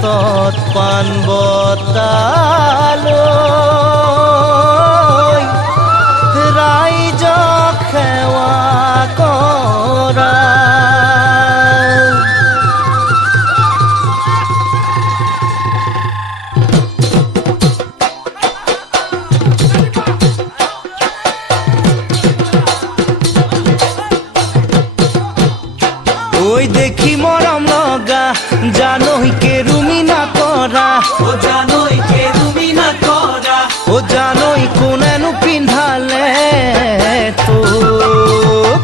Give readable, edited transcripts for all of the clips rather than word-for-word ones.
হাতত পাণ বঁটালৈ ৰাইজক সেৱা কৰা। ওই দেখি মৰম লগা জানই কেৰুমি নকৰা, ও জানই কেৰুমি নকৰা, ও জানই কোনেনো পিন্ধালে তোক।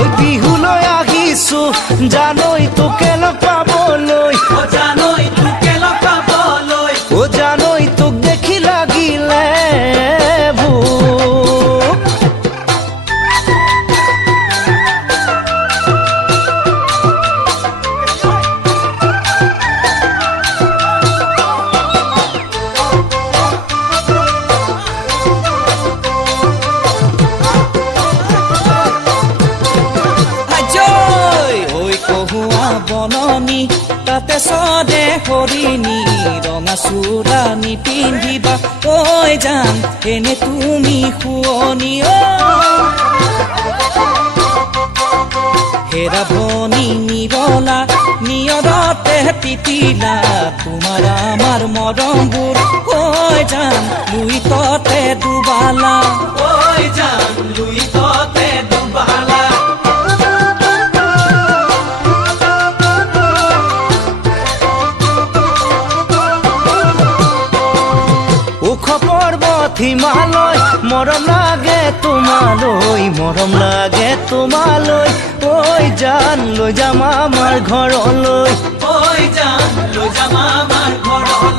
ওই বিহুলৈ আহিছো জানই তোকে লগ পাবলৈ, ও জানই তোকে লগ পাবলৈ, ও জানই তোক দেখি লাগিলে ভোক। বননি তাতে চদে হৰিণী ৰঙা চোৰানি পিন্ধিবা, ঐ জান এনে তুমি শুৱনি। হেৰা ভনী নিৰলা নিয়ৰতে তিতিলা, তোমাৰ আমাৰ মৰমবোৰ ঐ জান লুই ততে ডুবালা, ঐ জান লুই ততে ডুবালা। ওখ পৰ্বত হিমালয় মৰম লাগে তোমালৈ, মৰম লাগে তোমালৈ, ঐ জান লৈ যাম আমাৰ ঘৰলৈ, ঐ জান লৈ যাম আমাৰ ঘৰলৈ।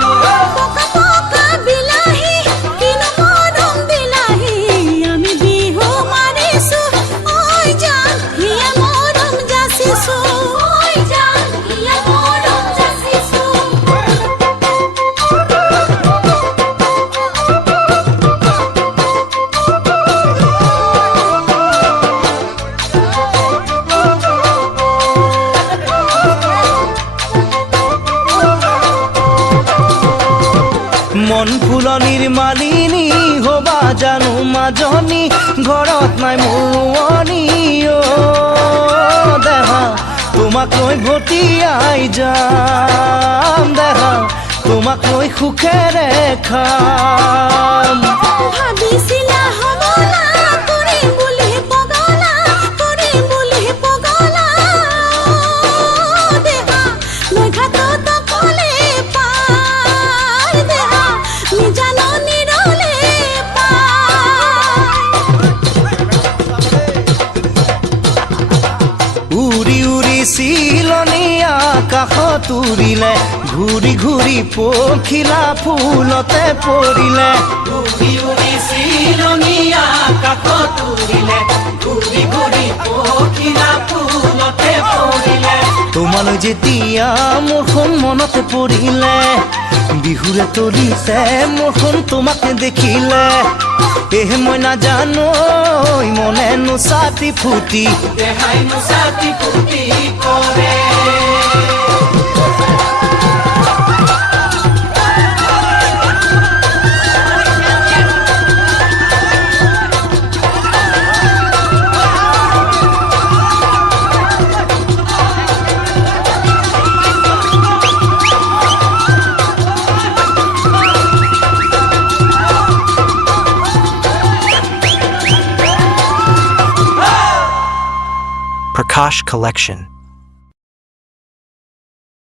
মন ফুলনিৰ মালিনী হবা জানো মাজনী, ঘৰত নাই মোৰণি অ দেহা তোমাক লৈ ভটিয়াই যাম, দেহা তোমাক লৈ সুখেৰে খাম। ভাবিছিলা হবলা কৰিম বুলি পগলা, কৰিম বুলি পগলা, দেহা লৈ ঘাটত কলে পাই, দেহা নিজানো নিৰলে পাই। উৰি উৰি চিলনী আকাশত উৰিলে, ঘূৰি ঘূৰি পখিলা ফুলতে পৰিলে, ঘূৰি উৰি চিলনী আকাশত উৰিলে, ঘূৰি ঘূৰি পখিলা ফুলতে পৰিলে। তোমালৈ যেতিয়া মোৰখন মনতে পৰিলে, বিহুৰে তলিছে মোৰখন তোমাক দেখিলে, এহে মই নাজানো মনে নোচাতি ফুটি, দেহাই নোচাতি ফুটি কৰে। Prakash Collection.